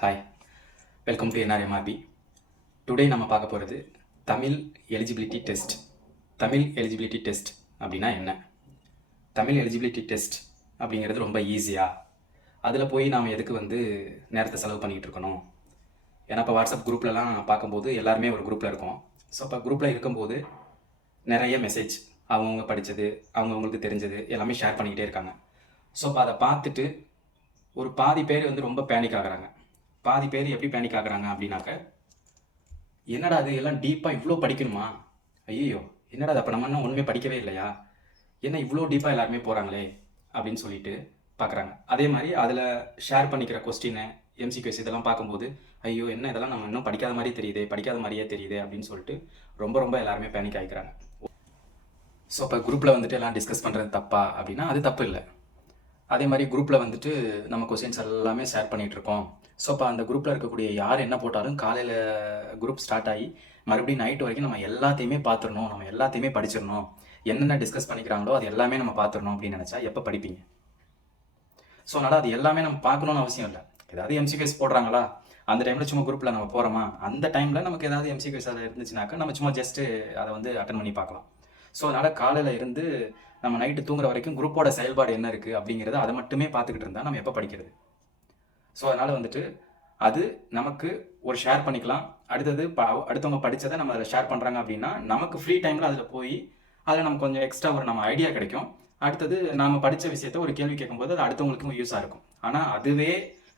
Hi welcome to NRMRP today நம்ம பார்க்க போகிறது Tamil eligibility test Tamil eligibility test அப்படின்னா என்ன? தமிழ் எலிஜிபிலிட்டி டெஸ்ட் அப்படிங்கிறது ரொம்ப ஈஸியாக அதில் போய் நாம் எதுக்கு வந்து நேரத்தை செலவு பண்ணிகிட்டு இருக்கணும்? ஏன்னா இப்போ வாட்ஸ்அப் குரூப்லலாம் பார்க்கும்போது எல்லாருமே ஒரு குரூப்பில் இருக்கோம். ஸோ இப்போ குரூப்பில் இருக்கும்போது நிறைய மெசேஜ் அவங்கவுங்க படித்தது அவங்கவுங்களுக்கு தெரிஞ்சது எல்லாமே ஷேர் பண்ணிக்கிட்டே இருக்காங்க. ஸோ அப்போ அதை பார்த்துட்டு ஒரு பாதி பேர் வந்து ரொம்ப பேனிக் ஆகிறாங்க. பாதி பேர் எப்படி பேனிக் ஆகுறாங்க அப்படின்னாக்க என்னடா அது எல்லாம் டீப்பாக இவ்வளோ படிக்கணுமா? ஐயோ என்னடா அது அப்போ நம்ம என்ன ஒன்றுமே படிக்கவே இல்லையா? என்ன இவ்வளோ டீப்பாக எல்லாருமே போகிறாங்களே அப்படின்னு சொல்லிட்டு பார்க்குறாங்க அதே மாதிரி அதில் ஷேர் பண்ணிக்கிற கொஸ்டினை எம்சிக்யூஸ் இதெல்லாம் பார்க்கும்போது ஐயோ என்ன இதெல்லாம் நம்ம இன்னும் படிக்காத மாதிரி தெரியுது படிக்காத மாதிரியே தெரியுது அப்படின்னு சொல்லிட்டு ரொம்ப ரொம்ப எல்லாருமே பேனிக் ஆகிக்கிறாங்க ஸோ இப்போ குரூப்பில் வந்துட்டு எல்லாம் டிஸ்கஸ் பண்ணுறது தப்பா அப்படின்னா அது தப்பு இல்லை. அதே மாதிரி குரூப்பில் வந்துட்டு நம்ம கொஸ்டின்ஸ் எல்லாமே ஷேர் பண்ணிகிட்டு இருக்கோம் ஸோ அப்போ அந்த குரூப்பில் இருக்கக்கூடிய யார் என்ன போட்டாலும் காலையில் குரூப் ஸ்டார்ட் ஆகி மறுபடியும் நைட் வரைக்கும் நம்ம எல்லாத்தையுமே பார்த்துடணும். நம்ம எல்லாத்தையுமே படிச்சிடணும். என்னென்ன டிஸ்கஸ் பண்ணிக்கிறாங்களோ அது எல்லாமே நம்ம பார்த்துடணும் அப்படின்னு நினச்சா எப்போ படிப்பீங்க? ஸோ அதனால் அது எல்லாமே நம்ம பார்க்கணும்னு அவசியம் இல்லை. ஏதாவது எம்சிக்யூஸ் போடுறாங்களா? அந்த டைமில் சும்மா குரூப்பில் நம்ம போகிறோமா அந்த டைமில் நமக்கு ஏதாவது எம்சிக்யூஸ் அதில் இருந்துச்சுனாக்கா நம்ம சும்மா ஜஸ்ட்டு அதை வந்து அட்டன் பண்ணி பார்க்கலாம். ஸோ அதனால் காலையில் இருந்து நம்ம நைட்டு தூங்குற வரைக்கும் குரூப்போட செயல்பாடு என்ன இருக்குது அப்படிங்கிறத அதை மட்டுமே பார்த்துக்கிட்டு இருந்தால் நம்ம எப்போ படிக்கிறது? ஸோ அதனால் வந்துட்டு அது நமக்கு ஒரு ஷேர் பண்ணிக்கலாம். அடுத்தது ப அடுத்தவங்க படித்ததை நம்ம அதில் ஷேர் பண்ணுறாங்க அப்படின்னா நமக்கு ஃப்ரீ டைமில் அதில் போய் அதில் நமக்கு கொஞ்சம் எக்ஸ்ட்ரா ஒரு நம்ம ஐடியா கிடைக்கும். அடுத்தது நாம் படித்த விஷயத்த ஒரு கேள்வி கேட்கும்போது அது அடுத்தவங்களுக்கும் யூஸாக இருக்கும். ஆனால் அதுவே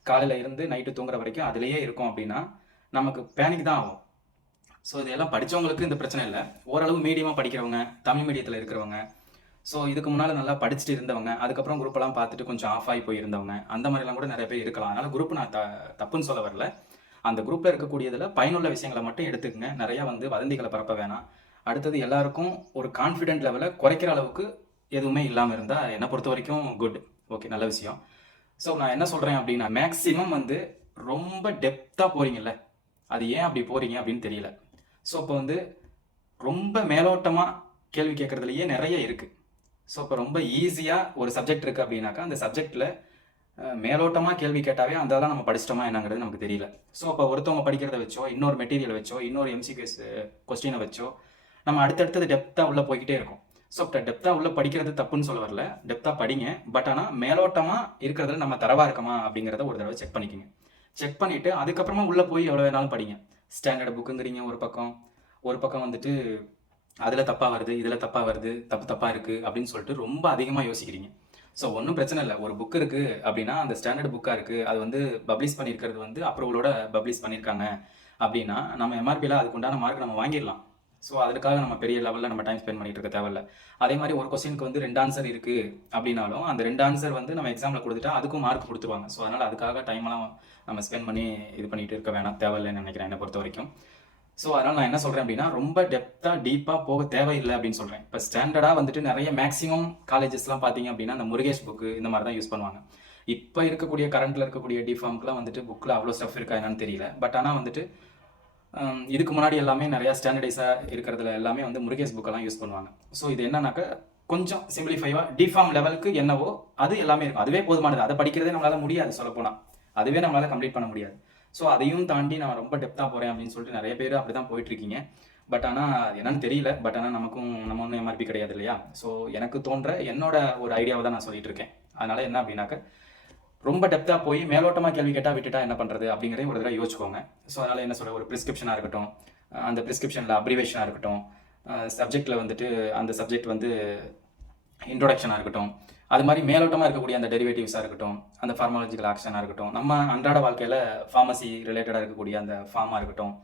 காலையில் இருந்து நைட்டு தூங்குற வரைக்கும் அதுலேயே இருக்கும் அப்படின்னா நமக்கு பேனிக் தான் ஆகும். ஸோ இதெல்லாம் படித்தவங்களுக்கு இந்த பிரச்சனை இல்லை. ஓரளவு மீடியமாக படிக்கிறவங்க தமிழ் மீடியத்தில் இருக்கிறவங்க ஸோ இதுக்கு முன்னால் நல்லா படிச்சுட்டு இருந்தவங்க அதுக்கப்புறம் குரூப்பெல்லாம் பார்த்துட்டு கொஞ்சம் ஆஃப் ஆகி போயிருந்தவங்க அந்த மாதிரிலாம் கூட நிறைய பேர் இருக்கலாம். அதனால் குரூப் நான் த தப்புன்னு சொல்ல வரல. அந்த குரூப்பில் இருக்கக்கூடியதில் பயனுள்ள விஷயங்களை மட்டும் எடுத்துக்கங்க. நிறையா வந்து வதந்திகளை பரப்ப வேணாம். அடுத்தது எல்லாருக்கும் ஒரு கான்ஃபிடென்ட் லெவலை குறைக்கிற அளவுக்கு எதுவுமே இல்லாமல் இருந்தால் என்னை பொறுத்த வரைக்கும் குட் ஓகே நல்ல விஷயம். ஸோ நான் என்ன சொல்கிறேன் அப்படின்னா மேக்ஸிமம் வந்து ரொம்ப டெப்த்தாக போகிறீங்கல்ல அது ஏன் அப்படி போகிறீங்க அப்படின்னு தெரியல. ஸோ இப்போ வந்து ரொம்ப மேலோட்டமாக கேள்வி கேட்குறதுலையே நிறைய இருக்குது ஸோ இப்போ ரொம்ப ஈஸியாக ஒரு சப்ஜெக்ட் இருக்குது அப்படின்னாக்கா அந்த சப்ஜெக்டில் மேலோட்டமாக கேள்வி கேட்டாவே அந்த அதெல்லாம் நம்ம படிச்சிட்டோமா என்னங்கிறது நமக்கு தெரியல. ஸோ அப்போ ஒருத்தவங்க படிக்கிறத வச்சோ இன்னொரு மெட்டீரியல் வச்சோ இன்னொரு எம்சிக்யூஸ் கொஸ்டினை வச்சோ நம்ம அடுத்தடுத்தது டெப்த்தாக உள்ளே போய்கிட்டே இருக்கும். ஸோ இப்போ டெப்த்தாக உள்ளே படிக்கிறது தப்புன்னு சொல்ல வரல. டெப்த்தாக படிங்க. பட் ஆனால் மேலோட்டமாக இருக்கிறதுல நம்ம தரவாக இருக்கமா அப்படிங்கிறத ஒரு தடவை செக் பண்ணிக்கோங்க. செக் பண்ணிவிட்டு அதுக்கப்புறமா உள்ளே போய் எவ்வளோ வேணாலும் படிங்க. ஸ்டாண்டர்ட் புக்குங்கிறீங்க ஒரு பக்கம். ஒரு பக்கம் வந்துட்டு அதில் தப்பாக வருது இதில் தப்பாக வருது தப்பு தப்பாக இருக்குது அப்படின்னு சொல்லிட்டு ரொம்ப அதிகமாக யோசிக்கிறீங்க. ஸோ ஒன்றும் பிரச்சனை இல்லை. ஒரு புக் இருக்குது அப்படின்னா அந்த ஸ்டாண்டர்ட் புக்காக இருக்குது அது வந்து பப்ளிஷ் பண்ணியிருக்கிறது வந்து அப்ரூவலோட பப்ளிஷ் பண்ணியிருக்காங்க அப்படின்னா நம்ம எம்ஆர்பியில் அதுக்குண்டான மார்க் நம்ம வாங்கிடலாம். ஸோ அதுக்காக நம்ம பெரிய லெவலில் நம்ம டைம் ஸ்பெண்ட் பண்ணிட்டு இருக்க தேவையில்ல. அதே மாதிரி ஒரு கொஸ்டினுக்கு வந்து ரெண்டு ஆன்சர் இருக்குது அப்படின்னாலும் அந்த ரெண்டு ஆன்சர் வந்து நம்ம எக்ஸாமில் கொடுத்துட்டா அதுக்கும் மார்க் கொடுத்துருவாங்க. ஸோ அதனால் அதுக்காக டைம்லாம் நம்ம ஸ்பெண்ட் பண்ணி இது பண்ணிட்டு இருக்க வேணாம். தேவையில்லைன்னு நினைக்கிறேன் என்னை பொறுத்த வரைக்கும். ஸோ அதனால் நான் என்ன சொல்கிறேன் அப்படின்னா ரொம்ப டெப்த்தாக டீப்பாக போக தேவையில்லை அப்படின்னு சொல்கிறேன் இப்போ ஸ்டாண்டர்டாக வந்துட்டு நிறைய மேக்ஸிமம் காலேஜஸ்லாம் பார்த்தீங்க அப்படின்னா அந்த முருகேஷ் புக்கு இந்த மாதிரி தான் யூஸ் பண்ணுவாங்க. இப்போ இருக்கக்கூடிய கரண்ட்டில் இருக்கக்கூடிய டிஃபார்ம்க்குலாம் வந்துட்டு புக்கில் அவ்வளோ ஸ்டஃப் இருக்கா என்னன்னு தெரியல. பட் ஆனால் வந்துட்டு இதுக்கு முன்னாடி எல்லாமே நிறையா ஸ்டாண்டர்டைஸாக இருக்கிறதுல எல்லாமே வந்து முருகேஷ் புக்கெல்லாம் யூஸ் பண்ணுவாங்க. ஸோ இது என்னன்னாக்க கொஞ்சம் சிம்பிளிஃபைவாக டிஃபார்ம் லெவலுக்கு என்னவோ அது எல்லாமே இருக்கும். அதுவே போதுமானது. அதை படிக்கிறதே நம்மளால் முடியாது சொல்லப்போனால் அதுவே நம்மளால் கம்ப்ளீட் பண்ண முடியாது. ஸோ அதையும் தாண்டி நான் ரொம்ப டெப்த்தாக போகிறேன் அப்படின்னு சொல்லிட்டு நிறைய பேர் அப்படி தான் போயிட்டுருக்கீங்க பட் ஆனால் என்னன்னு தெரியல. பட் ஆனால் நமக்கும் நம்ம ஒன்றும் எம்ஆர்பி கிடையாது இல்லையா? ஸோ எனக்கு தோன்ற என்னோட ஒரு ஐடியாவை தான் நான் சொல்லிட்டு இருக்கேன் அதனால என்ன அப்படின்னாக்க ரொம்ப டெப்த்தாக போய் மேலோட்டமாக கேள்வி கேட்டால் விட்டுட்டா என்ன பண்ணுறது அப்படிங்கிறதையும் ஒரு தடவை யோசிச்சுக்கோங்க. ஸோ அதனால் என்ன சொல்ற ஒரு ப்ரிஸ்கிரிப்ஷனாக இருக்கட்டும் அந்த ப்ரிஸ்கிரிப்ஷனில் அப்ரிவேஷனாக இருக்கட்டும் சப்ஜெக்டில் வந்துட்டு அந்த சப்ஜெக்ட் வந்து இன்ட்ரொடக்ஷனாக இருக்கட்டும் அது மாதிரி மேலோட்டமாக இருக்கக்கூடிய அந்த டெரிவேட்டிவ்ஸாக இருக்கட்டும் அந்த ஃபார்மாலஜிக்கல் ஆக்ஷனாக இருக்கட்டும் நம்ம அன்றாட வாழ்க்கையில் ஃபார்மசி ரிலேட்டடாக இருக்கக்கூடிய அந்த ஃபார்மாக இருக்கட்டும்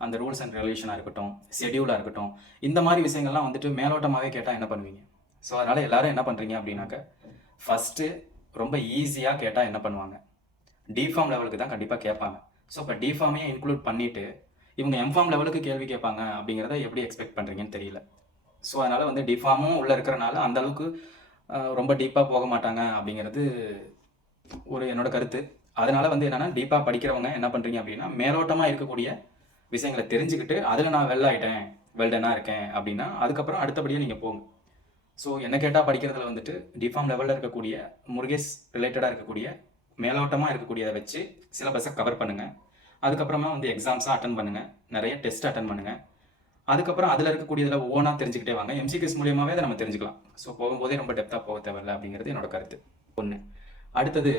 அந்த ரூல்ஸ் அண்ட் ரெகுலேஷனாக இருக்கட்டும் ஷெடியூலாக இருக்கட்டும் இந்த மாதிரி விஷயங்கள்லாம் வந்துட்டு மேலோட்டமாகவே கேட்டால் என்ன பண்ணுவீங்க? ஸோ அதனால் எல்லோரும் என்ன பண்ணுறீங்க அப்படின்னாக்க ஃபஸ்ட்டு ரொம்ப ஈஸியாக கேட்டால் என்ன பண்ணுவாங்க? டிஃபார்ம் லெவலுக்கு தான் கண்டிப்பாக கேட்பாங்க. ஸோ இப்போ டிஃபார்மையும் இன்க்ளூட் பண்ணிவிட்டு இவங்க எம்ஃபார்ம் லெவலுக்கு கேள்வி கேட்பாங்க அப்படிங்கிறத எப்படி எக்ஸ்பெக்ட் பண்ணுறீங்கன்னு தெரியல. ஸோ அதனால் வந்து டிஃபார்மும் உள்ளே இருக்கிறனால அந்தளவுக்கு ரொம்ப டீப்பாக போக மாட்டாங்க அப்படிங்கிறது ஒரு என்னோட கருத்து. அதனால் வந்து என்னென்னா டீப்பாக படிக்கிறவங்க என்ன பண்ணுறீங்க அப்படின்னா மேலோட்டமாக இருக்கக்கூடிய விஷயங்களை தெரிஞ்சுக்கிட்டு அதில் நான் வெல் ஆகிட்டேன் வெல்டனாக இருக்கேன் அப்படின்னா அதுக்கப்புறம் அடுத்தபடியாக நீங்கள் போகும் ஸோ என்ன கேட்டால் படிக்கிறதுல வந்துட்டு டிஃபார்ம் லெவலில் இருக்கக்கூடிய முருகேஷ் ரிலேட்டடாக இருக்கக்கூடிய மேலோட்டமாக இருக்கக்கூடியதை வச்சு சிலபஸை கவர் பண்ணுங்கள் அதுக்கப்புறமா வந்து எக்ஸாம்ஸாக அட்டன் பண்ணுங்கள் நிறைய டெஸ்ட் அட்டன் பண்ணுங்கள் அதுக்கப்புறம் அதில் இருக்கக்கூடியதில் ஓனாக தெரிஞ்சுக்கிட்டே வாங்க. எம்சிக்யூஸ் மூலியமாகவே அதை நம்ம தெரிஞ்சுக்கலாம். ஸோ போகும்போதே ரொம்ப டெப்த்தாக போக தேவையில்ல அப்படிங்கிறது என்னோட கருத்து. ஒன்று அடுத்தது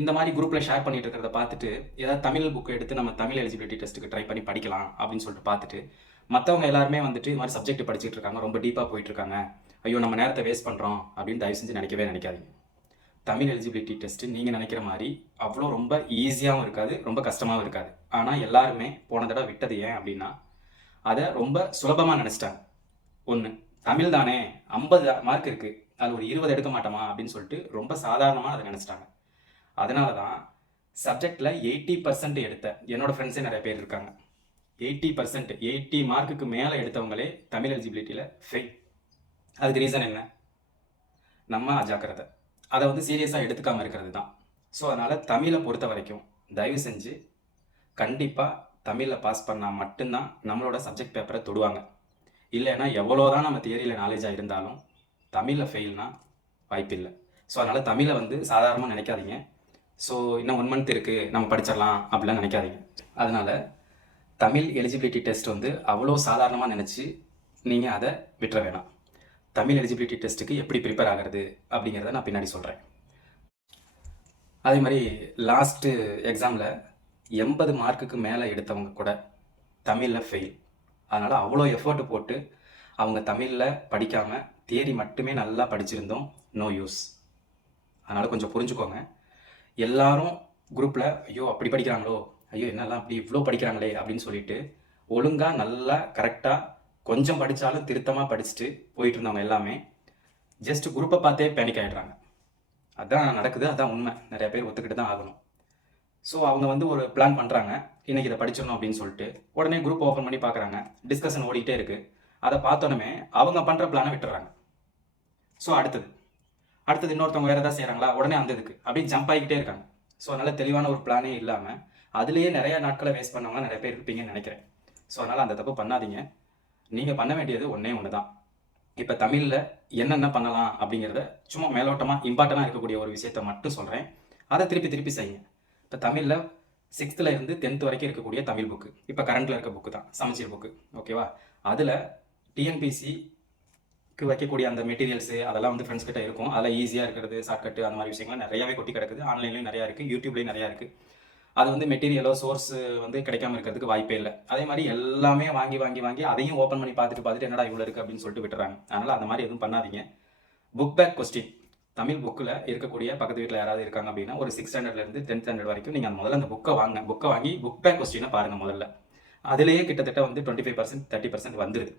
இந்த மாதிரி குரூப்பில் ஷேர் பண்ணிட்டு இருக்கிறத பார்த்துட்டு ஏதாவது தமிழ் புக் எடுத்து நம்ம தமிழ் எலிஜிபிலிட்டி டெஸ்ட்டுக்கு ட்ரை பண்ணி படிக்கலாம் அப்படின்னு சொல்லிட்டு பார்த்துட்டு மற்றவங்க எல்லாருமே வந்துட்டு இது மாதிரி சப்ஜெக்ட் படிச்சுட்டு இருக்காங்க ரொம்ப டீப்பாக போயிட்டு இருக்காங்க. ஐயோ நம்ம நேரத்தை வேஸ்ட் பண்ணுறோம் அப்படின்னு தயவு செஞ்சு நினைக்கவே நினைக்காதீங்க. தமிழ் எலிஜிபிலிட்டி டெஸ்ட் நீங்கள் நினைக்கிற மாதிரி அவ்வளோ ரொம்ப ஈஸியாகவும் இருக்காது ரொம்ப கஷ்டமாகவும் இருக்காது. ஆனால் எல்லாருமே போன தடவை விட்டது ஏன் அப்படின்னா அதை ரொம்ப சுலபமாக நினச்சிட்டாங்க. ஒன்று தமிழ் தானே ஐம்பது மார்க் இருக்குது அது ஒரு இருபது எடுக்க மாட்டோமா? அப்படின்னு சொல்லிட்டு ரொம்ப சாதாரணமாக அதை நினச்சிட்டாங்க. அதனால தான் சப்ஜெக்டில் எயிட்டி பர்சன்ட் எடுத்த என்னோட ஃப்ரெண்ட்ஸே நிறைய பேர் இருக்காங்க. எயிட்டி பர்சன்ட் எயிட்டி மார்க்குக்கு மேலே எடுத்தவங்களே தமிழ் எலிஜிபிலிட்டியில் ஃபெயில் அதுக்கு ரீசன் என்ன? நம்ம அஜாக்கிரதை. அதை வந்து சீரியஸாக எடுத்துக்காமல் இருக்கிறது தான் ஸோ அதனால் தமிழை பொறுத்த வரைக்கும் தயவு செஞ்சு கண்டிப்பாக தமிழில் பாஸ் பண்ணால் மட்டும்தான் நம்மளோட சப்ஜெக்ட் பேப்பரை தொடுவாங்க. இல்லைன்னா எவ்வளோ தான் நம்ம தியரியில் நாலேஜாக இருந்தாலும் தமிழில் ஃபெயில்னா வாய்ப்பில்லை ஸோ அதனால் தமிழை வந்து சாதாரணமாக நினைக்காதீங்க. ஸோ இன்னும் ஒன் மந்த் இருக்குது நம்ம படிச்சிடலாம் அப்படிலாம் நினைக்காதீங்க. அதனால் தமிழ் எலிஜிபிலிட்டி டெஸ்ட் வந்து அவ்வளோ சாதாரணமாக நினச்சி நீங்கள் அதை விட்டுற வேணாம். தமிழ் எலிஜிபிலிட்டி டெஸ்ட்டுக்கு எப்படி ப்ரிப்பேர் ஆகிறது அப்படிங்கிறத நான் பின்னாடி சொல்கிறேன் அதே மாதிரி லாஸ்ட்டு எக்ஸாமில் எண்பது மார்க்குக்கு மேலே எடுத்தவங்க கூட தமிழில் ஃபெயில் அதனால் அவ்வளோ எஃபர்ட் போட்டு அவங்க தமிழில் படிக்காமல் தியரி மட்டுமே நல்லா படிச்சிருந்தோம். நோ யூஸ் அதனால் கொஞ்சம் புரிஞ்சுக்கோங்க. எல்லாரும் குரூப்பில் ஐயோ அப்படி படிக்கிறாங்களோ? ஐயோ என்னெல்லாம் அப்படி இவ்வளோ படிக்கிறாங்களே? அப்படின்னு சொல்லிட்டு ஒழுங்காக நல்லா கரெக்டாக கொஞ்சம் படித்தாலும் திருத்தமாக படிச்சுட்டு போயிட்டு இருந்தவங்க எல்லாமே ஜஸ்ட் குரூப்பை பார்த்தே பேனிக் ஆகிடுறாங்க அதான் நடக்குது அதான் உண்மை. நிறைய பேர் ஒத்துக்கிட்டு தான் ஆகணும். ஸோ அவங்க வந்து ஒரு பிளான் பண்ணுறாங்க இன்னைக்கு இதை படிச்சிடணும் அப்படின்னு சொல்லிட்டு. உடனே குரூப் ஓப்பன் பண்ணி பார்க்குறாங்க. டிஸ்கஷன் ஓடிட்டே இருக்குது அதை பார்த்தோன்னே அவங்க பண்ணுற பிளானை விட்டுறாங்க. ஸோ அடுத்தது. அடுத்தது இன்னொருத்தவங்க வேறு ஏதாவது செய்கிறாங்களா உடனே அந்த இதுக்கு. அப்படியே ஜம்ப் ஆகிக்கிட்டே இருக்காங்க. ஸோ அதனால் தெளிவான ஒரு பிளானே இல்லாமல் அதுலேயே நிறைய நாட்களை வேஸ்ட் பண்ணவங்க நிறைய பேர் இருப்பீங்கன்னு நினைக்கிறேன். ஸோ அதனால் அந்த தப்பு பண்ணாதீங்க. நீங்கள் பண்ண வேண்டியது ஒன்றே ஒன்று தான் இப்போ தமிழில் என்னென்ன பண்ணலாம் அப்படிங்கிறத சும்மா மேலோட்டமாக இம்பார்ட்டனாக இருக்கக்கூடிய ஒரு விஷயத்த மட்டும் சொல்கிறேன் அதை திருப்பி திருப்பி செய்யுங்க. இப்போ தமிழில் சிக்ஸ்த்தில் இருந்து டென்த் வரைக்கும் இருக்கக்கூடிய தமிழ் புக்கு இப்போ கரண்ட்டில் இருக்க புக்கு தான் சமச்சீர் புக்கு ஓகேவா அதில் டிஎன்பிசிக்கு வைக்கக்கூடிய அந்த மெட்டீரியல்ஸு அதெல்லாம் வந்து ஃப்ரெண்ட்ஸ் கிட்ட இருக்கும். அதில் ஈஸியாக இருக்கிறது ஷார்ட்கட்டு அந்த மாதிரி விஷயங்கள்லாம் நிறையாவே கொட்டி கிடக்குது. ஆன்லைன்லேயும் நிறையா இருக்குது யூடியூப்லேயும் நிறையா இருக்குது அது வந்து மெட்டீரியலோ சோர்ஸ் வந்து கிடைக்காம இருக்கிறதுக்கு வாய்ப்பே இல்லை. அதே மாதிரி எல்லாமே வாங்கி வாங்கி வாங்கி அதையும் ஓப்பன் பண்ணி பார்த்துட்டு பார்த்துட்டு என்னடா இவ்வளோ இருக்குது அப்படின்னு சொல்லிட்டு விட்டுறாங்க. அதனால் அந்த மாதிரி எதுவும் பண்ணாதீங்க. புக் பேக் கொஸ்டின் தமிழ் புக்கில் இருக்கக்கூடிய பக்கத்து வீட்டில் யாராவது இருக்காங்க அப்படின்னா ஒரு சிக்ஸ் ஸ்டாண்டர்ட்லேருந்து டென்த் ஸ்டாண்டர்ட் வரைக்கும் நீங்கள் முதல்ல அந்த புக்கை வாங்க புக்கை வாங்கி புக் பேக் கொஸ்டினை பாருங்கள் முதல்ல. அதுலேயே கிட்டத்தட்ட வந்து twenty five percent thirty percent வந்துடுது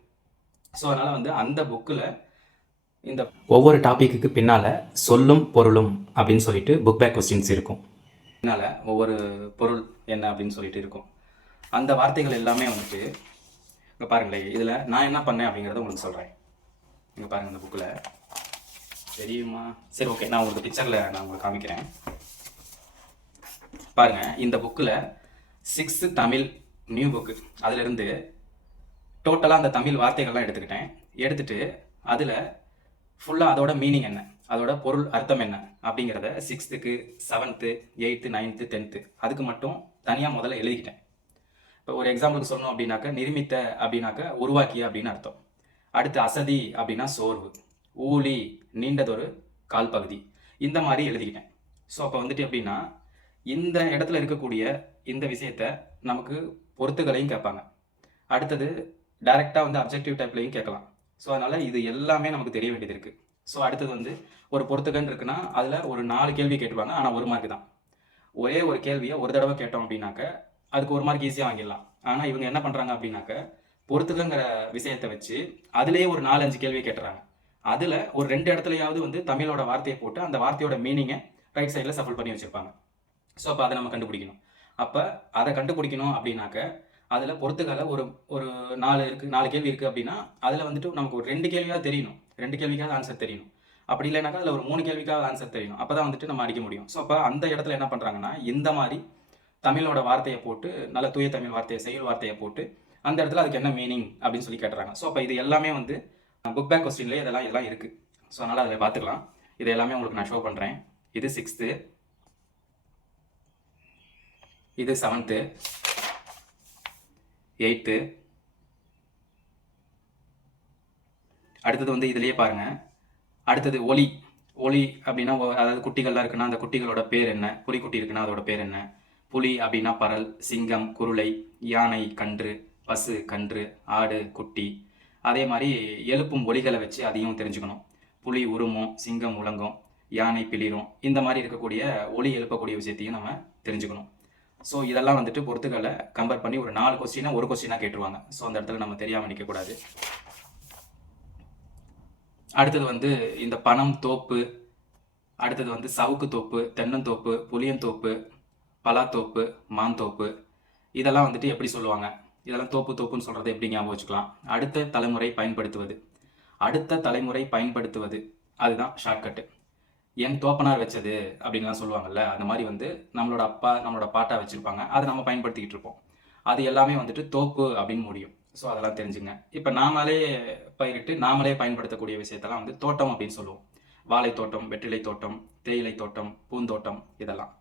ஸோ அதனால் வந்து அந்த புக்கில் இந்த ஒவ்வொரு டாப்பிக்கு பின்னால் சொல்லும் பொருளும் அப்படின்னு சொல்லிட்டு புக் பேக் கொஸ்டின்ஸ் இருக்கும். பின்னால் ஒவ்வொரு பொருள் என்ன அப்படின்னு சொல்லிட்டு இருக்கும். அந்த வார்த்தைகள் எல்லாமே வந்துட்டு இங்கே பாருங்களேன் இதில் நான் என்ன பண்ணேன் அப்படிங்கிறத உங்களுக்கு சொல்கிறேன் இங்கே பாருங்கள் இந்த புக்கில் தெரியுமா? சரி ஓகே நான் உங்களுக்கு பிக்சரில் நான் உங்களுக்கு காமிக்கிறேன். பாருங்கள் இந்த புக்கில் சிக்ஸ்த்து தமிழ் நியூ புக்கு அதிலிருந்து டோட்டலாக அந்த தமிழ் வார்த்தைகள்லாம் எடுத்துக்கிட்டேன். எடுத்துட்டு அதில் ஃபுல்லாக அதோட மீனிங் என்ன? அதோட பொருள் அர்த்தம் என்ன? அப்படிங்கிறத சிக்ஸ்த்துக்கு செவன்த்து எயித்து நைன்த்து டென்த்து அதுக்கு மட்டும் தனியாக முதல்ல எழுதிக்கிட்டேன். இப்போ ஒரு எக்ஸாம்பிளுக்கு சொல்லணும் அப்படின்னாக்க நிர்மித்த அப்படின்னாக்க உருவாக்கிய அப்படின்னு அர்த்தம். அடுத்து அசதி அப்படின்னா சோர்வு. ஊழி நீண்டதொரு கால் பகுதி இந்த மாதிரி எழுதிக்கிட்டேன் ஸோ அப்போ வந்துட்டு எப்படின்னா இந்த இடத்துல இருக்கக்கூடிய இந்த விஷயத்த நமக்கு பொருத்துகளையும் கேட்பாங்க. அடுத்தது டைரெக்டாக வந்து அப்ஜெக்டிவ் டைப்லையும் கேட்கலாம். ஸோ அதனால் இது எல்லாமே நமக்கு தெரிய வேண்டியது இருக்குது ஸோ அடுத்தது வந்து ஒரு பொறுத்துக்கன்னு இருக்குன்னா அதில் ஒரு நாலு கேள்வி கேட்டுருவாங்க ஆனால் ஒரு மார்க் தான். ஒரே ஒரு கேள்வியை ஒரு தடவை கேட்டோம் அப்படின்னாக்க அதுக்கு ஒரு மார்க் ஈஸியாக வாங்கிடலாம். ஆனால் இவங்க என்ன பண்ணுறாங்க அப்படின்னாக்க பொறுத்துக்கங்கிற விஷயத்தை வச்சு அதுலேயே ஒரு நாலு அஞ்சு கேள்வி கேட்டுறாங்க. அதில் ஒரு ரெண்டு இடத்துலையாவது வந்து தமிழோட வார்த்தையை போட்டு அந்த வார்த்தையோட மீனிங்கை ரைட் சைடில் சஃபல் பண்ணி வச்சுருப்பாங்க. ஸோ அப்போ அதை நம்ம கண்டுபிடிக்கணும். அப்போ அதை கண்டுபிடிக்கணும் அப்படின்னாக்க அதில் பொறுத்துக்கால ஒரு ஒரு நாலு இருக்குது நாலு கேள்வி இருக்குது அப்படின்னா அதில் வந்துட்டு நமக்கு ஒரு ரெண்டு கேள்வியாக தெரியணும். ரெண்டு கேள்விக்காவது ஆன்சர் தெரியணும். அப்படி இல்லைனாக்கா அதில் ஒரு மூணு கேள்விக்காவது ஆன்சர் தெரியணும். அப்போ தான் வந்துட்டு நம்ம அடிக்க முடியும். ஸோ அப்போ அந்த இடத்துல என்ன பண்ணுறாங்கன்னா இந்த மாதிரி தமிழோட வார்த்தையை போட்டு நல்ல தூய தமிழ் வார்த்தையை செயல் வார்த்தையை போட்டு அந்த இடத்துல அதுக்கு என்ன மீனிங் அப்படின்னு சொல்லி கேட்டுறாங்க. ஸோ அப்போ இது எல்லாமே வந்து புக் பேக் கொஸ்டின்லேயே இதெல்லாம் எல்லாம் இருக்குது ஸோ அதனால் அதில் பார்த்துக்கலாம் இது எல்லாமே உங்களுக்கு நான் ஷோ பண்ணுறேன் இது சிக்ஸ்த்து இது செவன்த்து எயித்து அடுத்தது வந்து இதுலேயே பாருங்கள் அடுத்தது ஒலி ஒலி அப்படின்னா அதாவது குட்டிகள்லாம் இருக்குன்னா அந்த குட்டிகளோட பேர் என்ன? புலிக்குட்டி இருக்குன்னா அதோட பேர் என்ன? புலி அப்படின்னா பறல் சிங்கம் குருளை யானை கன்று பசு கன்று ஆடு குட்டி. அதே மாதிரி எழுப்பும் ஒலிகளை வச்சு அதையும் தெரிஞ்சுக்கணும். புலி உருமும் சிங்கம் உலங்கும் யானை பிளிரும் இந்த மாதிரி இருக்கக்கூடிய ஒலி எழுப்பக்கூடிய விஷயத்தையும் நம்ம தெரிஞ்சுக்கணும். ஸோ இதெல்லாம் வந்துட்டு பொறுத்துக்களை கம்பேர் பண்ணி ஒரு நாலு கொஸ்டினா ஒரு கொஸ்டினாக கேட்டுருவாங்க. ஸோ அந்த இடத்துல நம்ம தெரியாமல் நிற்கக்கூடாது அடுத்தது வந்து இந்த பனம் தோப்பு அடுத்தது வந்து சவுக்கு தோப்பு தென்னந்தோப்பு புளியந்தோப்பு பலாத்தோப்பு மாந்தோப்பு இதெல்லாம் வந்துட்டு எப்படி சொல்லுவாங்க? இதெல்லாம் தோப்பு தோப்புன்னு சொல்கிறது எப்படி ஞாபகம் வச்சுக்கலாம். அடுத்த தலைமுறை பயன்படுத்துவது. அடுத்த தலைமுறை பயன்படுத்துவது அதுதான் ஷார்ட்கட்டு என் தோப்பனார் வச்சது அப்படின்லாம் சொல்லுவாங்கல்ல அந்த மாதிரி வந்து நம்மளோட அப்பா நம்மளோட பாட்டா வச்சுருப்பாங்க. அதை நம்ம பயன்படுத்திக்கிட்டு இருப்போம். அது எல்லாமே வந்துட்டு தோப்பு அப்படின்னு முடியும். ஸோ அதெல்லாம் தெரிஞ்சுங்க. இப்போ நாமளே பயிரிட்டு நாமளே பயன்படுத்தக்கூடிய விஷயத்தெல்லாம் வந்து தோட்டம் அப்படின்னு சொல்லுவோம். வாழை தோட்டம் வெற்றிலை தோட்டம் தேயிலை தோட்டம் பூந்தோட்டம் இதெல்லாம்.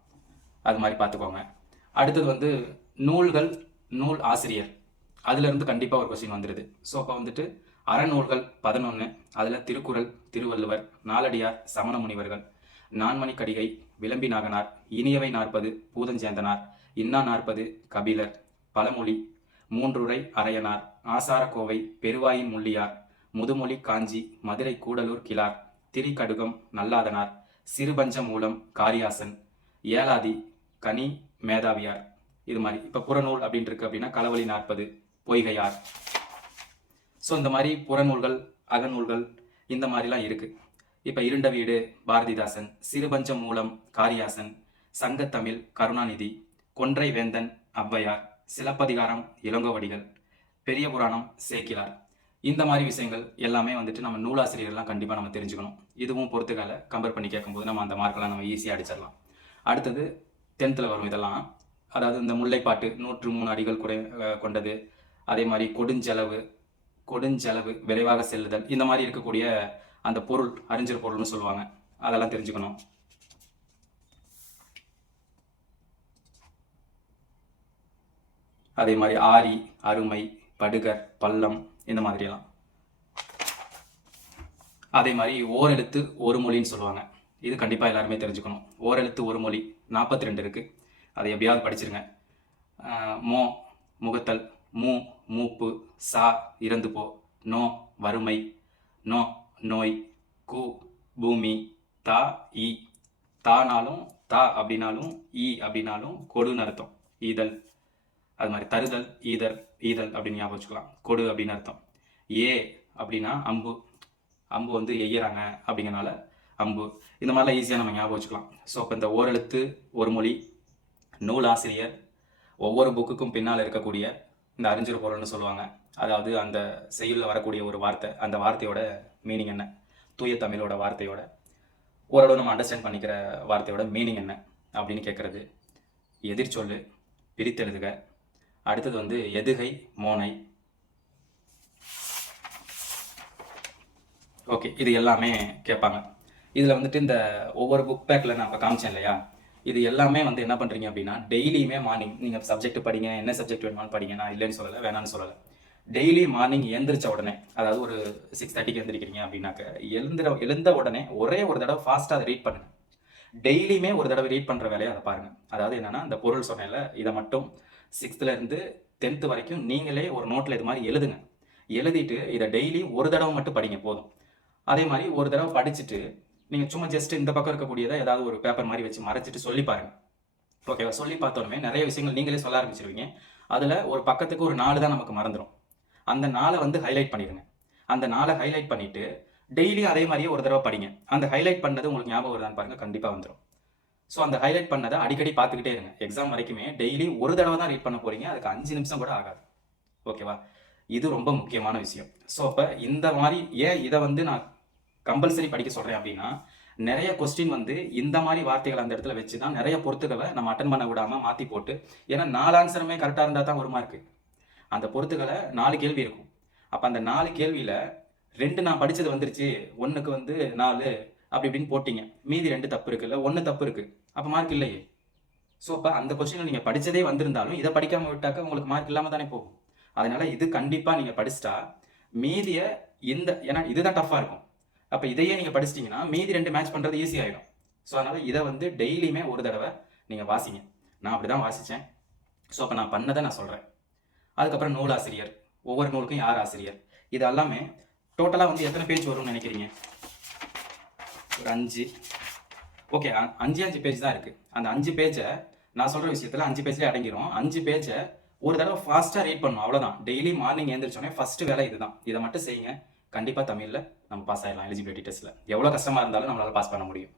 அது மாதிரி பார்த்துக்கோங்க. அடுத்தது வந்து நூல்கள் நூல் ஆசிரியர். அதுலேருந்து கண்டிப்பாக ஒரு கொஸ்டின் வந்துடுது ஸோ அப்போ வந்துட்டு அறநூல்கள் பதினொன்று அதில் திருக்குறள் திருவள்ளுவர் நாலடியார் சமண முனிவர்கள் நான்மணி கடிகை விளம்பி நாகனார் இனியவை நாற்பது பூதஞ்சேந்தனார் இன்னா நாற்பது கபிலர் பழமொழி மூன்றுரை அரையனார் ஆசாரக்கோவை பெருவாயின் முள்ளியார் முதுமொழி காஞ்சி மதுரை கூடலூர் கிளார் திரிகடுகம் நல்லாதனார் சிறுபஞ்ச மூலம் காரியாசன் ஏலாதி கனி மேதாவியார். இது மாதிரி. இப்போ புறநூல் அப்படின்ட்டு இருக்கு அப்படின்னா களவழி நாற்பது பொய்கையார். ஸோ இந்த மாதிரி புறநூல்கள் அகநூல்கள் இந்த மாதிரிலாம் இருக்குது இப்போ இருண்ட வீடு பாரதிதாசன் சிறுபஞ்சம் மூலம் காரியாசன் சங்கத்தமிழ் கருணாநிதி கொன்றை வேந்தன் ஔவையார் சிலப்பதிகாரம் இளங்கோவடிகள் பெரிய புராணம் சேக்கிலார். இந்த மாதிரி விஷயங்கள் எல்லாமே வந்துட்டு நம்ம நூலாசிரியர்லாம் கண்டிப்பாக நம்ம தெரிஞ்சுக்கணும். இதுவும் பொறுத்துக்கால கம்பேர் பண்ணி கேட்கும்போது நம்ம அந்த மார்க்கெல்லாம் நம்ம ஈஸியாக அடிச்சிடலாம். அடுத்தது டென்த்தில் வரும் இதெல்லாம். அதாவது இந்த முல்லைப்பாட்டு நூற்று மூணு அடிகள் குறை கொண்டது. அதே மாதிரி கொடுஞ்செலவு கொடுஞ்செலவு விரைவாக செல்லுதல் இந்த மாதிரி இருக்கக்கூடிய அந்த பொருள் அறிஞர் பொருள்னு சொல்லுவாங்க. அதெல்லாம் தெரிஞ்சுக்கணும். அதே மாதிரி ஆரி அருமை படுகர் பள்ளம் இந்த மாதிரியெல்லாம். அதே மாதிரி ஓரெழுத்து ஒரு மொழின்னு சொல்லுவாங்க. இது கண்டிப்பாக எல்லாருமே தெரிஞ்சுக்கணும். ஓரெழுத்து ஒரு மொழி நாற்பத்தி ரெண்டு இருக்குது அதை எப்படியாவது படிச்சிருங்க. மோ முகத்தல் மூ மூப்பு சா இறந்து போ நோ வறுமை நோ நோய் கு பூமி தா இ. தானாலும் தா அப்படின்னாலும் ஈ அப்படின்னாலும் கொடுன்னு அர்த்தம். ஈதல் அது மாதிரி தருதல் ஈதல் ஈதல் அப்படின்னு ஞாபகம் வச்சுக்கலாம். கொடு அப்படின்னு அர்த்தம். ஏ அப்படின்னா அம்பு. அம்பு வந்து எய்யறாங்க அப்படிங்கறனால அம்பு. இந்த மாதிரிலாம் ஈஸியாக நம்ம ஞாபகம் வச்சுக்கலாம். ஸோ அப்போ இந்த ஓரெழுத்து ஒரு மொழி நூல் ஆசிரியர் ஒவ்வொரு புக்குக்கும் பின்னால் இருக்கக்கூடிய இந்த அறிஞர் பொருள்னு சொல்லுவாங்க. அதாவது அந்த செய்யுளில் வரக்கூடிய ஒரு வார்த்தை அந்த வார்த்தையோட மீனிங் என்ன? தூய தமிழோட வார்த்தையோட ஓரளவு நம்ம அண்டர்ஸ்டாண்ட் பண்ணிக்கிற வார்த்தையோட மீனிங் என்ன? அப்படின்னு கேட்குறது எதிர்ச்சொல்லு பிரித்தெழுதுக அடுத்தது வந்து எதுகை மோனை. ஓகே இது எல்லாமே கேட்பாங்க. இதில் வந்துட்டு இந்த ஒவ்வொரு புக் பேக்கில் நான் இப்போ காமிச்சேன் இல்லையா? இது எல்லாமே வந்து என்ன பண்ணுறீங்க அப்படின்னா டெய்லியுமே மார்னிங் நீங்கள் சப்ஜெக்ட் படிங்க என்ன சப்ஜெக்ட் வேணுமான்னு படிங்க நான் இல்லைன்னு சொல்லலை வேணாம்னு சொல்லலை. டெய்லி மார்னிங் எழுந்திரிச்ச உடனே அதாவது ஒரு சிக்ஸ் தேர்ட்டிக்கு எழுந்திரிக்கிறீங்க அப்படின்னாக்க எழுந்திர எழுந்த உடனே ஒரே ஒரு தடவை ஃபாஸ்ட்டாக அதை ரீட் பண்ணுங்க. டெய்லியுமே ஒரு தடவை ரீட் பண்ணுற வேலையை அதை பாருங்கள் அதாவது என்னென்னா இந்த பொருள் சொன்னேன்ல இதை மட்டும் சிக்ஸ்த்துலேருந்து டென்த்து வரைக்கும் நீங்களே ஒரு நோட்டில் இது மாதிரி எழுதுங்க. எழுதிட்டு இதை டெய்லி ஒரு தடவை மட்டும் படிங்க போதும். அதே மாதிரி ஒரு தடவை படிச்சுட்டு நீங்கள் சும்மா ஜஸ்ட் இந்த பக்கம் இருக்கக்கூடியதை ஏதாவது ஒரு பேப்பர் மாதிரி வச்சு மறைச்சிட்டு சொல்லி பாருங்க. ஓகேவா சொல்லி பார்த்தோன்னே நிறைய விஷயங்கள் நீங்களே சொல்ல ஆரம்பிச்சிருவீங்க. அதில் ஒரு பக்கத்துக்கு ஒரு நாள் தான் நமக்கு மறந்துடும் அந்த நாளை வந்து ஹைலைட் பண்ணிடுங்க. அந்த நாளை ஹைலைட் பண்ணிட்டு டெய்லி அதே மாதிரியே ஒரு தடவை படிங்க. அந்த ஹைலைட் பண்ணது உங்களுக்கு ஞாபகம் வருதான்னு பாருங்க கண்டிப்பாக வந்துடும் ஸோ அந்த ஹைலைட் பண்ணதை அடிக்கடி பார்த்துக்கிட்டே இருங்க. எக்ஸாம் வரைக்குமே டெய்லி ஒரு தடவை தான் ரீட் பண்ண போறீங்க. அதுக்கு அஞ்சு நிமிஷம் கூட ஆகாது. ஓகேவா இது ரொம்ப முக்கியமான விஷயம். ஸோ அப்போ இந்த மாதிரி ஏன் இதை வந்து நான் கம்பல்சரி படிக்க சொல்கிறேன் அப்படின்னா நிறைய கொஸ்டின் வந்து இந்த மாதிரி வார்த்தைகள் அந்த இடத்துல வச்சு தான் நிறைய பொறுத்துக்களை நம்ம அட்டன் பண்ண விடாமல் மாற்றி போட்டு ஏன்னா நாலு ஆன்சருமே கரெக்டாக இருந்தால் தான் ஒரு மார்க்கு அந்த பொறுத்துக்களை நாலு கேள்வி இருக்கும். அப்போ அந்த நாலு கேள்வியில் ரெண்டு நான் படித்தது வந்துருச்சு ஒன்றுக்கு வந்து நாலு அப்படி இப்படின்னு போட்டிங்க. மீதி ரெண்டு தப்பு இருக்குல்ல ஒன்று தப்பு இருக்குது அப்போ மார்க் இல்லையே. ஸோ அப்போ அந்த கொஸ்டினில் நீங்கள் படித்ததே வந்திருந்தாலும் இதை படிக்காமல் விட்டாக்க உங்களுக்கு மார்க் இல்லாமல் தானே போகும். அதனால் இது கண்டிப்பாக நீங்கள் படிச்சிட்டா மீதியை இந்த ஏன்னா இதுதான் டஃப்பாக இருக்கும். அப்போ இதையே நீங்கள் படிச்சிட்டிங்கன்னா மீதி ரெண்டு மேட்ச் பண்ணுறது ஈஸி ஆகிடும் ஸோ அதனால் இதை வந்து டெய்லியுமே ஒரு தடவை நீங்கள் வாசிங்க. நான் அப்படி தான் வாசித்தேன் ஸோ அப்போ நான் பண்ணதை நான் சொல்கிறேன் அதுக்கப்புறம் நூலாசிரியர். ஒவ்வொரு நூலுக்கும் யார் ஆசிரியர்? இது எல்லாமே டோட்டலாக வந்து எத்தனை பேஜ் வரும்னு நினைக்கிறீங்க? ஒரு அஞ்சு. ஓகே அஞ்சு அஞ்சு பேஜ் தான் இருக்குது அந்த அஞ்சு பேஜை நான் சொல்கிற விஷயத்தில் அஞ்சு பேஜ்லேயே அடங்கிரும். அஞ்சு பேஜை ஒரு தடவை ஃபாஸ்ட்டாக ரீட் பண்ணணும் அவ்வளோதான் டெய்லி மார்னிங் எழுந்திரிச்சோடனே ஃபஸ்ட்டு வேலை இதுதான். இதை மட்டும் செய்யுங்க. கண்டிப்பாக தமிழில் நம்ம பாஸ் ஆயிடலாம் எலிஜிபிலிட்டி டெஸ்ட்டில் எவ்வளோ கஷ்டமாக இருந்தாலும் நம்மளால் பாஸ் பண்ண முடியும்.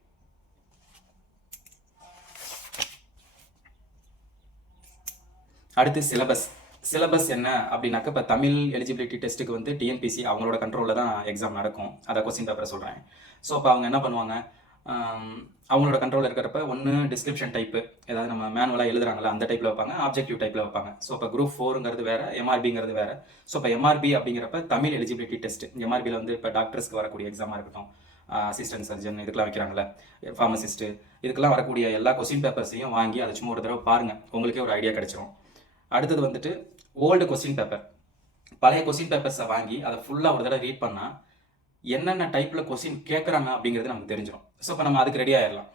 அடுத்து சிலபஸ் சிலபஸ் என்ன அப்படின்னாக்க இப்போ தமிழ் எலிஜிபிலிட்டி டெஸ்ட்டுக்கு வந்து டிஎன்பிசி அவங்களோட கண்ட்ரோலில் தான் எக்ஸாம் நடக்கும். அதை கொஸ்டின் பேப்பரை சொல்கிறேன் ஸோ அப்போ அவங்க என்ன பண்ணுவாங்க? அவங்களோட கண்ட்ரோலில் இருக்கிறப்ப ஒன்று டிஸ்கிரிப்ஷன் டைப்பு ஏதாவது நம்ம மேனுவலாக எழுதுறாங்களா அந்த டைப்பில் வைப்பாங்க ஆப்ஜெக்டிவ் டைப்பில் வைப்பாங்க. ஸோ இப்போ குரூப் ஃபோருங்கிறது வேறு எம்ஆர்பிங்கிறது வேறு. ஸோ இப்போ எம்ஆர்பி அப்படிங்கிறப்ப தமிழ் எலிஜிபிலிட்டி டெஸ்ட் எம்ஆர்பியில் வந்து இப்போ டாக்டர்ஸ்க்கு வரக்கூடிய எக்ஸாமாக இருக்கட்டும் அசிஸ்டன்ட் சர்ஜன் இதுக்கெல்லாம் வைக்கிறாங்களே ஃபார்மசிஸ்ட்டு இதுக்கெல்லாம் வரக்கூடிய எல்லா கொஸ்டின் பேப்பர்ஸையும் வாங்கி அதை சும்மா ஒரு தடவை பாருங்கள் உங்களுக்கே ஒரு ஐடியா கிடைச்சிரும். அடுத்தது வந்துட்டு ஓல்டு கொஸ்டின் பேப்பர் பழைய கொஸ்டின் பேப்பர்ஸை வாங்கி அதை ஃபுல்லாக ஒரு தடவை ரீட் பண்ணால் என்னென்ன டைப்பில் கொஸ்டின் கேட்குறாங்க அப்படிங்கிறது நமக்கு தெரிஞ்சிடும் ஸோ இப்போ நம்ம அதுக்கு ரெடி ஆயிடலாம்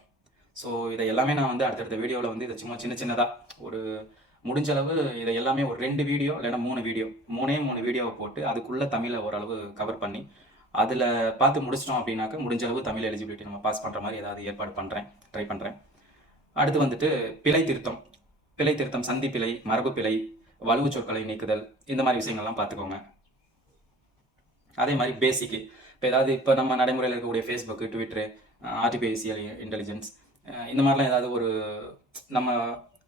ஸோ இதை எல்லாமே நான் வந்து அடுத்தடுத்த வீடியோவில் வந்து இதை சும்மா சின்ன சின்னதாக ஒரு முடிஞ்ச அளவு இதை எல்லாமே ஒரு ரெண்டு வீடியோ இல்லைன்னா மூணு வீடியோ மூணே மூணு வீடியோவை போட்டு அதுக்குள்ளே தமிழை ஓரளவு கவர் பண்ணி அதில் பார்த்து முடிச்சிட்டோம் அப்படின்னாக்க முடிஞ்ச அளவு தமிழ் எலிஜிபிலிட்டி நம்ம பாஸ் பண்ணுற மாதிரி ஏதாவது ஏற்பாடு பண்ணுறேன் ட்ரை பண்ணுறேன் அடுத்து வந்துட்டு பிழை திருத்தம். பிழை திருத்தம் சந்தி பிழை மரபு பிழை வலுவு சொற்களை நீக்குதல் இந்த மாதிரி விஷயங்கள்லாம் பார்த்துக்கோங்க. அதே மாதிரி பேசிக்கு இப்போ ஏதாவது இப்போ நம்ம நடைமுறையில் இருக்கக்கூடிய ஃபேஸ்புக்கு ட்விட்டரு ஆர்டிஃபிஷியல் இன்டெலிஜென்ஸ் இந்த மாதிரிலாம் ஏதாவது ஒரு நம்ம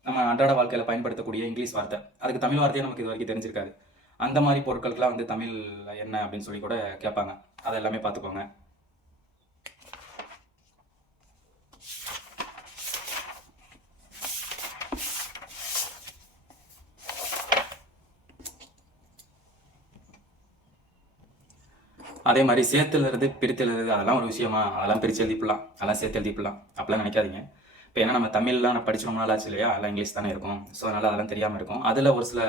நம்ம அன்றாட வாழ்க்கையில் பயன்படுத்தக்கூடிய இங்கிலீஷ் வார்த்தை. அதுக்கு தமிழ் வார்த்தையே நமக்கு இது வரைக்கும் தெரிஞ்சிருக்காது. அந்த மாதிரி பொருட்களுக்கெல்லாம் வந்து தமிழ் என்ன அப்படின்னு சொல்லி கூட கேட்பாங்க. அதை எல்லாமே பார்த்துக்கோங்க. அதே மாதிரி சேர்த்து எழுதுறது பிரித்து எழுதுறது அதெல்லாம் ஒரு விஷயமா அதெல்லாம் பிரித்து எழுதிப்பிடலாம். அதெல்லாம் சேர்த்து எழுதிப்பலாம் அப்படிலாம் நினைக்காதீங்க. இப்போ ஏன்னா நம்ம தமிழ்லாம் நான் படிச்சு ரொம்ப நாள் ஆச்சு இல்லையா? அதெல்லாம் இங்கிலீஷ் தானே இருக்கும். ஸோ அதனால் அதெல்லாம் தெரியாமல் இருக்கும். அதில் ஒரு சில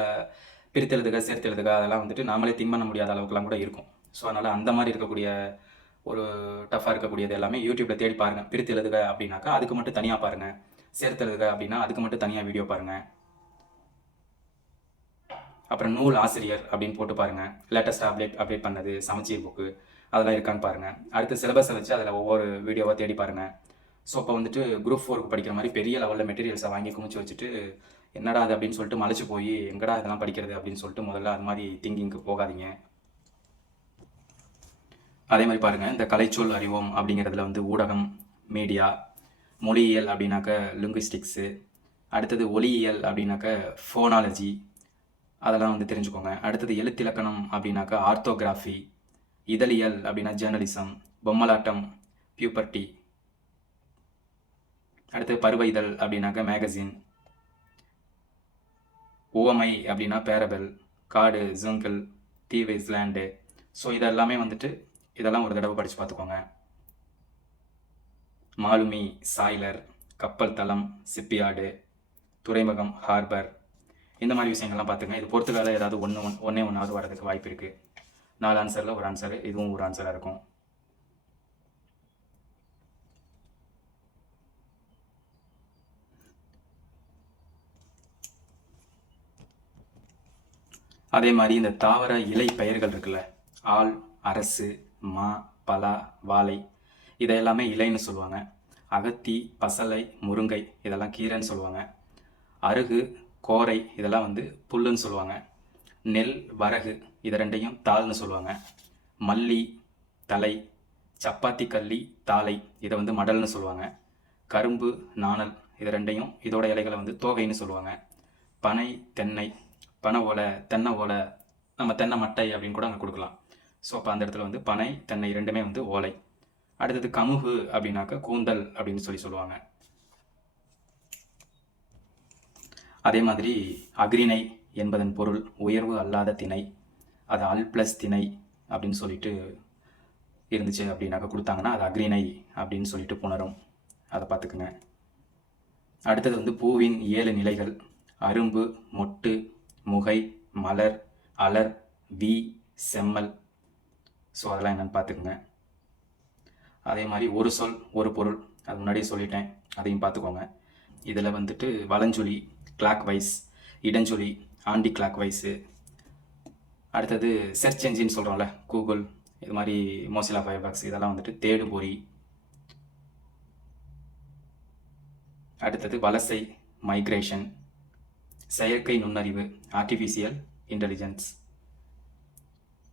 பிரித்து எழுதுக சேர்த்து எழுதுக அதெல்லாம் வந்துட்டு நாமளே திங்க் பண்ண முடியாத அளவுக்குலாம் கூட இருக்கும். ஸோ அதனால் அந்த மாதிரி இருக்கக்கூடிய ஒரு டஃப்பாக இருக்கக்கூடியது எல்லாமே யூடியூப்பில் தேடி பாருங்கள் பிரித்து எழுதுக அப்படின்னாக்கா அதுக்கு மட்டும் தனியாக பாருங்கள் சேர்த்து எழுதுக அப்படின்னா அதுக்கு மட்டும் தனியாக வீடியோ பாருங்கள் அப்புறம் நூல் ஆசிரியர் அப்படின்னு போட்டு பாருங்க. லேட்டஸ்ட்டாக அப்டேட் அப்டேட் பண்ணது சமச்சீர் புக்கு அதெல்லாம் இருக்கான்னு பாருங்க. அடுத்து சிலபஸை வச்சு அதில் ஒவ்வொரு வீடியோவாக தேடி பாருங்க. ஸோ இப்போ வந்துட்டு குரூப் ஃபோருக்கு படிக்கிற மாதிரி பெரிய லெவலில் மெட்டீரியல்ஸை வாங்கி குமிச்சு வச்சுட்டு என்னடா அது அப்படின்னு சொல்லிட்டு மலைச்சு போய் எங்கடா இதெல்லாம் படிக்கிறது அப்படின்னு சொல்லிட்டு முதல்ல அது மாதிரி திங்கிங்க்கு போகாதீங்க. அதே மாதிரி பாருங்கள் இந்த கலைச்சொல் அறிவோம் அப்படிங்கிறதுல வந்து ஊடகம் மீடியா மொழியியல் அப்படின்னாக்க லிங்குவிஸ்டிக்ஸு அடுத்தது ஒலியியல் அப்படின்னாக்க ஃபோனாலஜி அதெல்லாம் வந்து தெரிஞ்சுக்கோங்க. அடுத்தது எழுத்திலக்கணம் அப்படின்னாக்கா ஆர்த்தோகிராஃபி இதழியல் அப்படின்னா ஜேர்னலிசம் பொம்மலாட்டம் பியூபர்ட்டி அடுத்து பருவ இதழ் அப்படின்னாக்கா மேகசின் ஓமை அப்படின்னா பேரபல் காடு ஜுங்கல் தீவு இஸ்லாண்டு ஸோ இதெல்லாமே வந்துட்டு இதெல்லாம் ஒரு தடவை படித்து பார்த்துக்கோங்க. மாலுமி சாய்லர் கப்பல் தளம் சிப்பியாடு துறைமுகம் ஹார்பர் இந்த மாதிரி விஷயங்கள்லாம் பார்த்துங்க. இது பொறுத்துக்கால ஏதாவது ஒன்று ஒன் ஒன்றே ஒன்றாவது வரதுக்கு வாய்ப்பு இருக்குது நாலு ஆன்சரில் ஒரு ஆன்சர் இதுவும் ஒரு ஆன்சராக இருக்கும். அதே மாதிரி இந்த தாவர இலை பெயர்கள் இருக்குல்ல ஆள் அரசு மா பலா வாழை இதை எல்லாமே இலைன்னு சொல்லுவாங்க. அகத்தி பசலை முருங்கை இதெல்லாம் கீரைன்னு சொல்லுவாங்க. அருகு கோரை இதெல்லாம் வந்து புல்லுன்னு சொல்லுவாங்க. நெல் வரகு இது ரெண்டையும் தாள்னு சொல்லுவாங்க. மல்லி தலை சப்பாத்தி கல்லி தாளை இதை வந்து மடல்னு சொல்லுவாங்க. கரும்பு நாணல் இது ரெண்டையும் இதோட இலைகளை வந்து தோகைன்னு சொல்லுவாங்க. பனை தென்னை பனை ஓலை தென்னை ஓலை நம்ம தென்னை மட்டை அப்படின்னு கூட அங்கே கொடுக்கலாம். ஸோ அப்போ அந்த இடத்துல வந்து பனை தென்னை ரெண்டுமே வந்து ஓலை. அடுத்தது கமுகு அப்படின்னாக்க கூந்தல் அப்படின்னு சொல்லி சொல்லுவாங்க. அதே மாதிரி அக்ரிணை என்பதன் பொருள் உயர்வு அல்லாத திணை அது அல் ப்ளஸ் திணை அப்படின்னு சொல்லிட்டு இருந்துச்சு அப்படின்னாக்க கொடுத்தாங்கன்னா அது அக்ரிணை அப்படின்னு சொல்லிட்டு புணரும். அதை பார்த்துக்குங்க. அடுத்தது வந்து பூவின் ஏழு நிலைகள். அரும்பு மொட்டு முகை மலர் அலர் வி செம்மல். ஸோ அதெல்லாம் என்னென்னு பார்த்துக்குங்க. அதே மாதிரி ஒரு சொல் ஒரு பொருள். அது முன்னாடியே சொல்லிட்டேன். அதையும் பார்த்துக்கோங்க. இதில் வந்துட்டு வளஞ்சொலி கிளாக் வைஸ் இடஞ்சொலி ஆண்டி கிளாக் வைஸு அடுத்தது சர்ச் என்ஜின் சொல்கிறோம்ல கூகுள் இது மாதிரி மோசிலா ஃபயர்பாக்ஸ் இதெல்லாம் வந்துட்டு தேடுபொறி. அடுத்தது வலசை மைக்ரேஷன் செயற்கை நுண்ணறிவு ஆர்டிஃபிஷியல் இன்டெலிஜென்ஸ்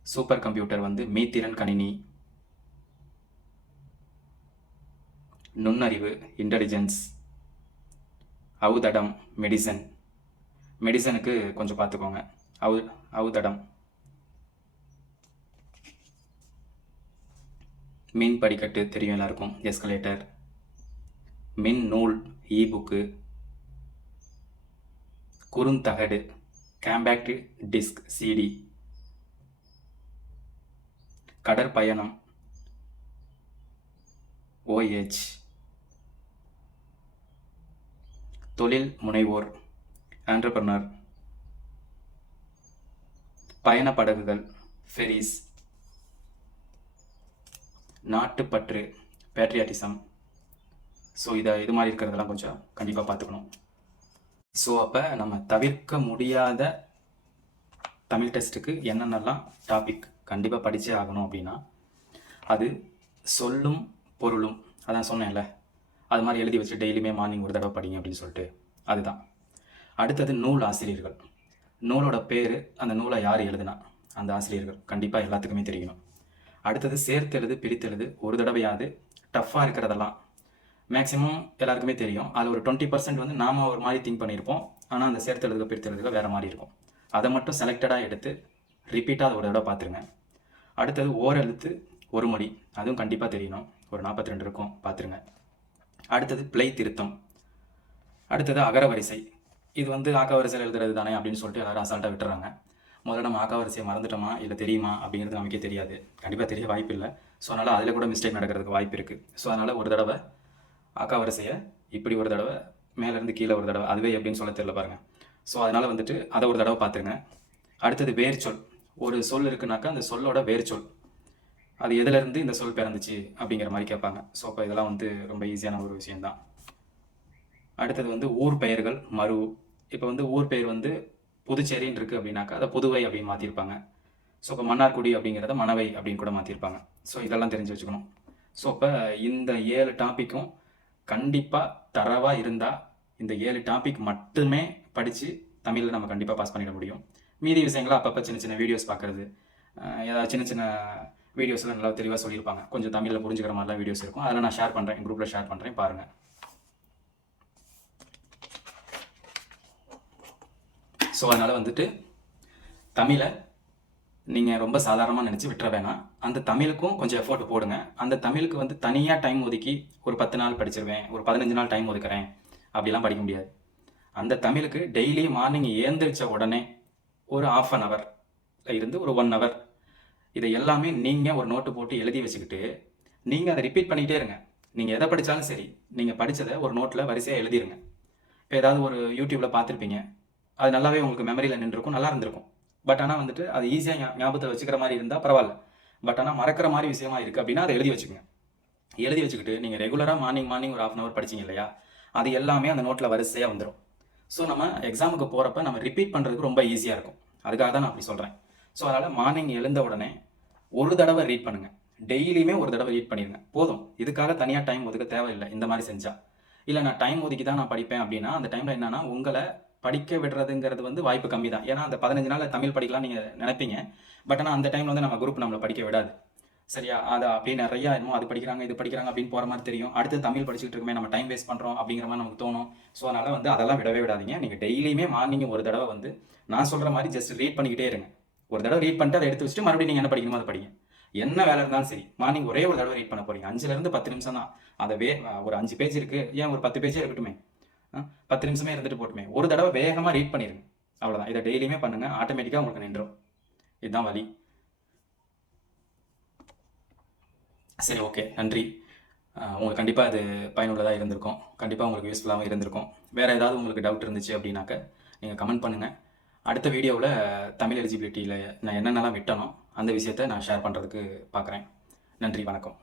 சூப்பர் கம்ப்யூட்டர் வந்து மீத்திறன் கணினி. நுண்ணறிவு இன்டெலிஜென்ஸ் அவுதடம் மெடிசன். மெடிசனுக்கு கொஞ்சம் பார்த்துக்கோங்க அவு அவுதடம். மின் படிக்கட்டு தெரியும் எல்லாருக்கும். எஸ்கலேட்டர் மின் நூல் இ புக்கு குறுந்தகடு கேம்பேக்ட் டிஸ்க் சிடி கடற்பயணம். ஓஎச் தொழில் முனைவோர் ஆண்டர்பனர் பயணப்படகுகள். ஃபெரிஸ். நாட்டுப்பற்று. பேட்ரியாட்டிசம். ஸோ இதை இது மாதிரி இருக்கிறதெல்லாம் கொஞ்சம் கண்டிப்பாக பார்த்துக்கணும். ஸோ அப்போ நம்ம தவிர்க்க முடியாத தமிழ் டெஸ்ட்டுக்கு என்னென்னலாம் டாபிக் கண்டிப்பாக படித்தே ஆகணும் அப்படின்னா அது சொல்லும் பொருளும். அதான் சொன்னேன்ல அது மாதிரி எழுதி வச்சு டெய்லியுமே மார்னிங் ஒரு தடவை படிங்க அப்படின்னு சொல்லிட்டு. அதுதான். அடுத்தது நூல் ஆசிரியர்கள். நூலோட பேர் அந்த நூலை யார் எழுதுனா? அந்த ஆசிரியர்கள். கண்டிப்பாக எல்லாத்துக்குமே தெரியணும் அடுத்தது சேர்த்தெழுது பிரித்தெழுது ஒரு தடவையாவது டஃப்பாக இருக்கிறதெல்லாம் மேக்ஸிமம் எல்லாருக்குமே தெரியும். அது ஒரு டுவெண்ட்டி பர்சன்ட் வந்து நாம் ஒரு மாதிரி திங்க் பண்ணியிருப்போம். ஆனால் அந்த சேர்த்தெழுதுக பிரித்தெழுதுக வேறு மாதிரி இருக்கும். அதை மட்டும் செலக்டடாக எடுத்து ரிப்பீட்டாக அதை ஒரு தடவை பார்த்துருங்க. அடுத்தது ஓரெழுத்து ஒரு மொழி. அதுவும் கண்டிப்பாக தெரியணும். ஒரு நாற்பத்தி ரெண்டு இருக்கும். பார்த்துருங்க. அடுத்தது பிழை திருத்தம். அடுத்தது அகரவரிசை இது வந்து ஆக்கவரிசையில் எழுதுறது தானே அப்படின்னு சொல்லிட்டு எல்லாரும் அசால்ட்டாக விட்டுறாங்க. முதல்ல நம்ம ஆக்கவரிசையை மறந்துட்டோமா? இல்லை தெரியுமா? அப்படிங்கிறது நமக்கே தெரியாது. கண்டிப்பாக தெரிய வாய்ப்பு இல்லை. ஸோ அதனால் அதில் கூட மிஸ்டேக் நடக்கிறதுக்கு வாய்ப்பு இருக்குது ஸோ அதனால் ஒரு தடவை ஆக்காவரிசையை இப்படி ஒரு தடவை மேலேருந்து கீழே ஒரு தடவை அதுவே எப்படின்னு சொல்ல தெரியல பாருங்கள் ஸோ அதனால் வந்துட்டு அதை ஒரு தடவை பார்த்துருங்க. அடுத்தது வேர்ச்சொல். ஒரு சொல் இருக்குனாக்கா அந்த சொல்லோட வேர்ச்சொல். அது எதுலேருந்து இந்த சொல் பிறந்துச்சு அப்படிங்கிற மாதிரி கேட்பாங்க. ஸோ அப்போ இதெல்லாம் வந்து ரொம்ப ஈஸியான ஒரு விஷயந்தான் அடுத்தது வந்து ஊர் பெயர்கள் மறு. இப்போ வந்து ஊர் பெயர் வந்து புதுச்சேரின்னு இருக்குது அப்படின்னாக்கா அதை புதுவை அப்படின்னு மாற்றிருப்பாங்க ஸோ இப்போ மன்னார்குடி அப்படிங்கிறத மணவை அப்படின்னு கூட மாற்றிருப்பாங்க ஸோ இதெல்லாம் தெரிஞ்சு வச்சுக்கணும். ஸோ இப்போ இந்த ஏழு டாப்பிக்கும் கண்டிப்பாக தரவாக இருந்தால் இந்த ஏழு டாபிக் மட்டுமே படித்து தமிழில் நம்ம கண்டிப்பாக பாஸ் பண்ணிட முடியும். மீதி விஷயங்களை அப்பப்போ சின்ன சின்ன வீடியோஸ் பார்க்குறது ஏதாவது சின்ன சின்ன வீடியோஸ்லாம் நல்லா தெளிவாக சொல்லியிருப்பாங்க. கொஞ்சம் தமிழில் புரிஞ்சுக்கிற மாதிரிலாம் வீடியோஸ் இருக்கும். அதெல்லாம் நான் ஷேர் பண்ணுறேன் குரூப்பில் ஷேர் பண்ணுறேன் பாருங்கள் ஸோ அதனால் வந்துட்டு தமிழை நீங்கள் ரொம்ப சாதாரணமாக நினச்சி விட்டுற வேணாம். அந்த தமிழுக்கும் கொஞ்சம் எஃபோர்ட் போடுங்க. அந்த தமிழுக்கு வந்து தனியாக டைம் ஒதுக்கி ஒரு பத்து நாள் படிச்சிருவேன். ஒரு பதினஞ்சு நாள் டைம் ஒதுக்குறேன். அப்படிலாம் படிக்க முடியாது. அந்த தமிழுக்கு டெய்லி மார்னிங் ஏந்திரிச்ச உடனே ஒரு ஆஃப் அன் ஹவர் இருந்து ஒரு ஒன் ஹவர் இதை எல்லாமே நீங்கள் ஒரு நோட்டு போட்டு எழுதி வச்சுக்கிட்டு நீங்கள் அதை ரிப்பீட் பண்ணிகிட்டே இருங்க. நீங்கள் எதை படித்தாலும் சரி நீங்கள் படித்ததை ஒரு நோட்டில் வரிசையாக எழுதிருங்க. இப்போ ஏதாவது ஒரு யூடியூப்பில் பார்த்துருப்பீங்க. அது நல்லாவே உங்களுக்கு மெமரியில் நின்றுருக்கும் நல்லா இருந்திருக்கும். பட் ஆனால் வந்துட்டு அது ஈஸியாக ஞாபகத்தில் வச்சுக்கிற மாதிரி இருந்தால் பரவாயில்ல. பட் ஆனால் மறக்கிற மாதிரி விஷயமா இருக்குது அப்படின்னா அதை எழுதி வச்சுக்கோங்க. எழுதி வச்சுக்கிட்டு நீங்கள் ரெகுலராக மார்னிங் மார்னிங் ஒரு ஆஃப் அன் அவர் படிச்சிங்க இல்லையா? அது எல்லாமே அந்த நோட்டில் வரிசையாக வந்துடும் ஸோ நம்ம எக்ஸாமுக்கு போகிறப்ப நம்ம ரிப்பீட் பண்ணுறதுக்கு ரொம்ப ஈஸியாக இருக்கும். அதுக்காக தான் நான் அப்படி சொல்கிறேன் ஸோ அதனால் மார்னிங் எழுந்த உடனே ஒரு தடவை ரீட் பண்ணுங்கள் டெய்லியுமே ஒரு தடவை ரீட் பண்ணிடுங்க போதும். இதுக்காக தனியாக டைம் ஒதுக்க தேவையில்லை. இந்த மாதிரி செஞ்சா. இல்லை நான் டைம் ஒதுக்கி தான் நான் படிப்பேன் அப்படின்னா அந்த டைமில் என்னன்னா உங்களை படிக்க விடுறதுங்கிறது வந்து வாய்ப்பு கம்மி தான் ஏன்னா அந்த பதினஞ்சு நாளில் தமிழ் படிக்கலாம் நீங்கள் நினைப்பீங்க. பட் ஆனால் அந்த டைமில் வந்து நம்ம குரூப் நம்மளை படிக்க விடாது. சரியா? அதை அப்படியே நிறையா என்னமோ அது படிக்கிறாங்க இது படிக்கிறாங்க அப்படின்னு போகிற மாதிரி தெரியும். அடுத்து தமிழ் படிச்சுட்டு இருக்குமே நம்ம டைம் வேஸ்ட் பண்ணுறோம் அப்படிங்கிற மாதிரி நமக்கு தோணும். ஸோ அதனால் வந்து அதெல்லாம் விடவே விடாதீங்க. நீங்கள் டெய்லியுமே மார்னிங் ஒரு தடவை வந்து நான் சொல்கிற மாதிரி ஜஸ்ட் ரீட் பண்ணிக்கிட்டே இருங்க. ஒரு தடவை ரீட் பண்ணிட்டு அதை எடுத்து வச்சுட்டு மறுபடியும் நீங்கள் என்ன படிக்கணுமோ அதை படிங்க. என்ன வேலை இருந்தாலும் சரி. மார்னிங் ஒரே ஒரு தடவை ரீட் பண்ண போறீங்க. அஞ்சுலேருந்து பத்து நிமிஷம் தான். அதை வே ஒரு அஞ்சு பேஜ் இருக்குது ஏன் ஒரு பத்து பேஜே இருக்கட்டுமே? பத்து நிமிஷமே இருந்துட்டு போட்டுமே. ஒரு தடவை வேகமாக ரீட் பண்ணிடுங்க அவ்வளோதான் இதை டெய்லியுமே பண்ணுங்கள் ஆட்டோமேட்டிக்காக உங்களுக்கு நின்றோம் இதுதான் வழி சரி ஓகே நன்றி. உங்களுக்கு கண்டிப்பாக அது பயனுள்ளதாக இருந்திருக்கும். கண்டிப்பாக உங்களுக்கு யூஸ்ஃபுல்லாகவும் இருந்திருக்கும். வேறு ஏதாவது உங்களுக்கு டவுட் இருந்துச்சு அப்படின்னாக்க நீங்கள் கமெண்ட் பண்ணுங்கள் அடுத்த வீடியோவில் தமிழ் எலிஜிபிலிட்டியில் நான் என்னென்னலாம் விட்டனோ அந்த விஷயத்தை நான் ஷேர் பண்ணுறதுக்கு பார்க்குறேன் நன்றி வணக்கம்.